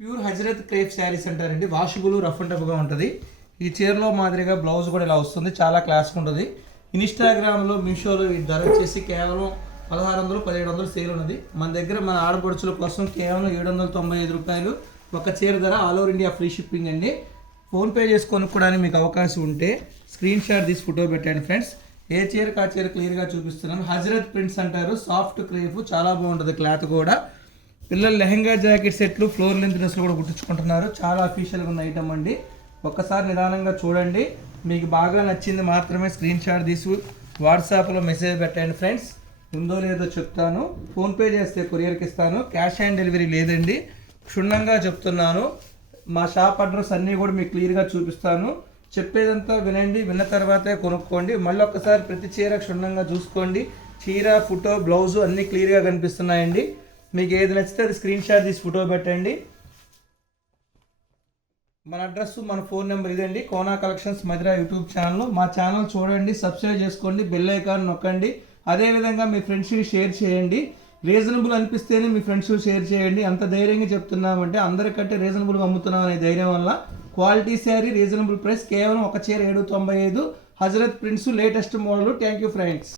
Pure Hazrat crepe saris అంటారండి. Washable rough and టఫ్గా ఉంటుంది. ఈ చీరలో మాదిరిగా బ్లౌజ్ కూడా ఇలా వస్తుంది. చాలా క్లాస్గా ఉంటుంది. ఇన్స్టాగ్రామ్లో మీషోలో ఈ ధర వచ్చేసి కేవలం పదహారు వందలు పదిహేడు వందలు సేల్ ఉన్నది. మన దగ్గర మన ఆడపడుచుల కోసం కేవలం ఏడు వందల తొంభై ఐదు రూపాయలు ఒక చీర ధర all over India free shipping అండి. ఫోన్పే చేసి కొనుక్కోవడానికి మీకు అవకాశం ఉంటే స్క్రీన్ షాట్ తీసి ఫోటో పెట్టండి ఫ్రెండ్స్. ఏ చీరకు ఆ చీర క్లియర్గా చూపిస్తున్నాను హజరత్ ప్రింట్స్ అంటారు. సాఫ్ట్ క్రేఫ్ చాలా బాగుంటుంది క్లాత్ కూడా. పిల్లలు లెహంగా జాకెట్ సెట్లు ఫ్లోర్ లెంత్ డ్రెస్లు కూడా కుట్టించుకుంటున్నారు. చాలా అఫీషియల్గా ఉన్న ఐటమ్ అండి. ఒక్కసారి నిదానంగా చూడండి. మీకు బాగా నచ్చింది మాత్రమే స్క్రీన్ షాట్ తీసి వాట్సాప్లో మెసేజ్ పెట్టండి ఫ్రెండ్స్ ఉందో లేదో చెప్తాను. ఫోన్పే చేస్తే కొరియర్కి ఇస్తాను. క్యాష్ ఆన్ డెలివరీ లేదండి. క్షుణ్ణంగా చెప్తున్నాను. మా షాప్ అడ్రస్ అన్నీ కూడా మీకు క్లియర్గా చూపిస్తాను. చెప్పేదంతా వినండి. విన్న తర్వాతే కొనుక్కోండి. మళ్ళీ ఒక్కసారి ప్రతి చీర క్షుణ్ణంగా చూసుకోండి. చీర ఫోటో బ్లౌజు అన్నీ క్లియర్గా కనిపిస్తున్నాయండి. మీకు ఏది నచ్చితే అది స్క్రీన్ షాట్ తీసి ఫోటో పెట్టండి. మన అడ్రస్ మన ఫోన్ నెంబర్ ఇదండి. Kona collections Madhura YouTube channel మా ఛానల్ చూడండి సబ్స్క్రైబ్ చేసుకోండి బెల్ ఐకాన్ నొక్కండి. అదేవిధంగా మీ ఫ్రెండ్స్కి షేర్ చేయండి. రీజనబుల్ అనిపిస్తేనే మీ ఫ్రెండ్స్ షేర్ చేయండి. అంత ధైర్యంగా చెప్తున్నామంటే అందరికంటే రీజనబుల్గా అమ్ముతున్నాం అనే ధైర్యం వల్ల క్వాలిటీ శారీ రీజనబుల్ ప్రైస్ కేవలం ఒక చీర ఏడు తొంభై ఐదు. Hazrat prints latest model thank you friends